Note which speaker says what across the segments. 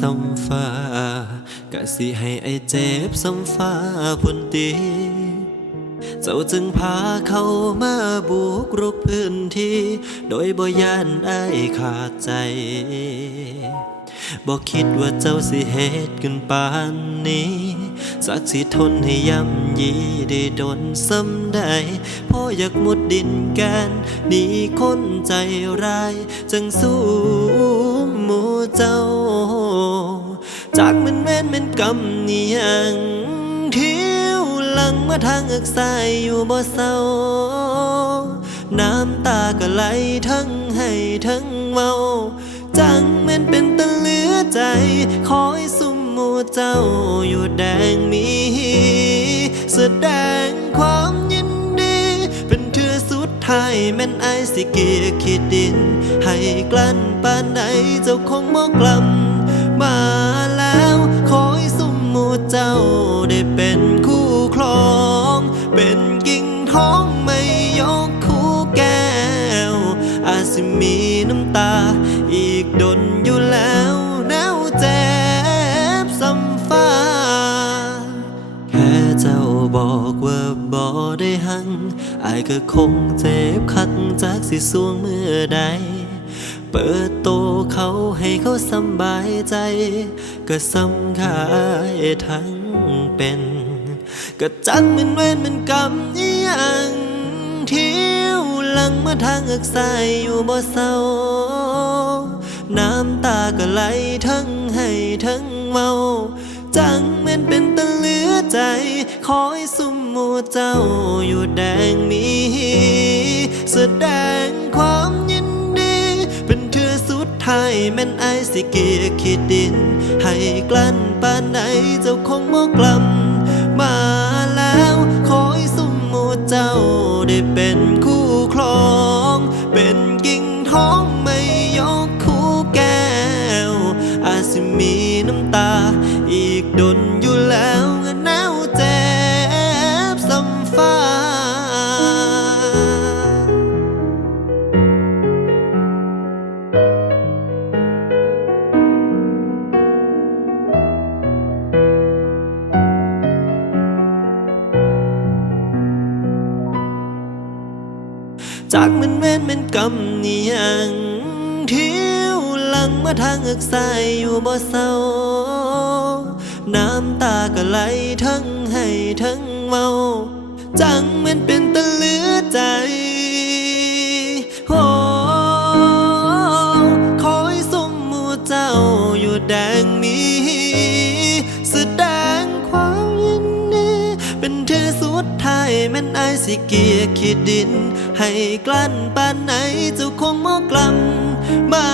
Speaker 1: ซ้ำฟ้ากะสิให้ไอเจ็บซ้ำฟ้าพุ่นตีเจ้าจึงพาเข้ามาบุกรุกพื้นที่ โดยบ่ยานไอขาดใจบอกคิดว่าเจ้าสิเหตุกันปานนี้ สักสิทนให้ย่ำยีได้ดนซ้ำได้เพราะอยากมุดดินแกนหนีคนใจร้าย จังสู้ หมู่เจ้า จากมันแม่นเป็นกรรมนี่ยังเที่ยวหลังมาทางเอกสายอยู่บ่เศร้า น้ำตาก็ไหลทั้งให้ทั้งเมาจังแม่นเป็นตะเลือใจ คอยสุมหมู่เจ้าอยู่แดงมีแสดง ท้ายแม่นไอสิเกียขีดดิน ให้กลั้นปานใดเจ้าคงมอกลำมาแล้วขอให้สุมมูเจ้าได้เป็นคู่ครอง เป็นกิ่งท้องไม่ยกคู่แก้ว อาจสิมีน้ำตาอีกดนอยู่แล้ว บอกว่าบ่ได้หังอายก็คงเจ็บคักจากสิสวงเมื่อใด เปิดโตเขาให้เขาสำบายใจ ก็สำคายทั้งเป็น ก็จักมันเว้นมันกรรมอีหยังเที่ยวหลังมาทางเอกสายอยู่บ่เศร้าน้ำตาก็ไหลทั้งให้ทั้งเมา จังม่นเป็นตะเหลือใจ คอยสุ มูเจ้าอยู่แดงมีแสดงความยินดี เป็นเทือสุดท้ายแม่นไอสิเกียขีดดิน ให้กลั้นปานใดเจ้าคงมอกลำมาแล้วขอให้สุมมูเจ้าได้เป็นคู่ครอง เป็นกิ่งท้องไม่ยกคู่แก้ว อาจสิมีน้ำตาอีกดนอยู่แล้ว จากมันแม่นเป็นกรรมนี่ยังเที่ยวหลังมาทางเอกสายอยู่บ่เศร้า น้ำตาก็ไหลทั้งให้ทั้งเมา จังมันเป็นตะลือใจโอ้คอยสมมูเจ้าอยู่แดงมีแสดงความยินดี เป็นเธอสุดท้ายแม่นไอสิเกียร์ขีดดิน ให้กลั้นปานไหนเจ้าคงมอกลำมา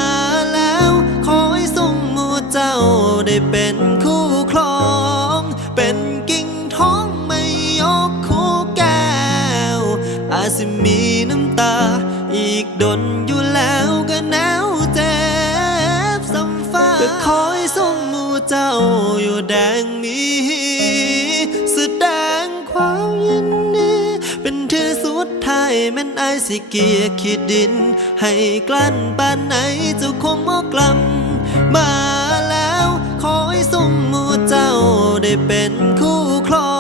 Speaker 1: แล้ว ขอให้สมมูเจ้าได้เป็นคู่ครอง เป็นกิ่งท้องไม่ยกคู่แก้ว อาจสิมีน้ำตา อีกดนอยู่แล้วก็แนวเจ็บซ้ำฟ้าก็คอยส่งหมู่เจ้าอยู่แดงมี ไทยแม่นไอสิเกียขีดดิน ให้กลั้นปานไหนเจ้าคงมอกลัมมาแล้วขอให้สมมูเจ้าได้เป็นคู่ครอ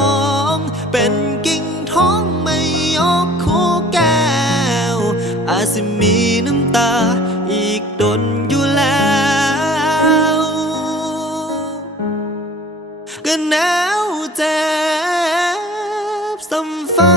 Speaker 1: ง เป็นกิ่งท้องไม่ยกคู่แก้ว อาจสิมีน้ำตาอีกดนอยู่แล้วก็แนาวเจ็บสำฟ้า